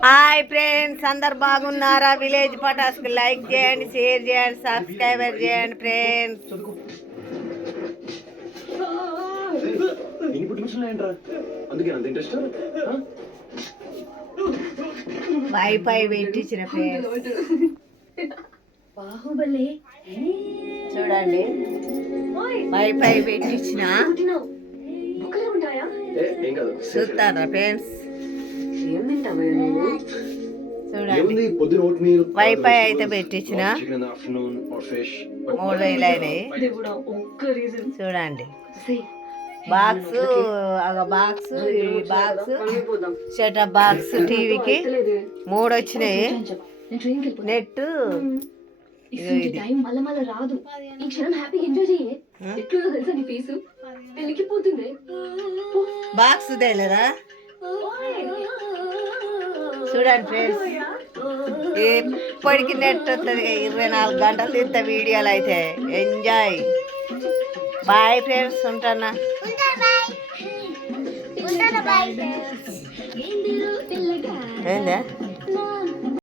Hi friends, అందరు బాగున్నారా? Village పటాస్కి like చేయండి, షేర్ చేయండి, సబ్స్క్రైబర్ చేయండి ఫ్రెండ్స్. వైఫై పెట్టించిన ఫ్రెండ్స్ బాహుబలి చూడండి, వైఫై పెట్టించిన చూస్తారా ఫ్రెండ్స్? చూడండి, వైఫై అయితే పెట్టించిన 3000 అయినాయి. చూడండి, బాక్స్ బాక్స్ సెటప్ బాక్స్ టీవీకి 3 వచ్చినాయి. నెట్ రాదు. ఈ క్షణం హ్యాపీగా ఎంజాయ్ చెయ్యి. ఎట్లుందో తెలుసా నీ ఫేసు? వెలికిపోతుంది. బాక్స్ తేలేదా? చూడండి ఫ్రెండ్స్, ఎప్పటికి నెట్ వస్తుంది. 24 గంటలు ఇంత వీడియోలు అయితే ఎంజాయ్. బాయ్ ఫ్రెండ్స్, ఉంటానా? ఏందా?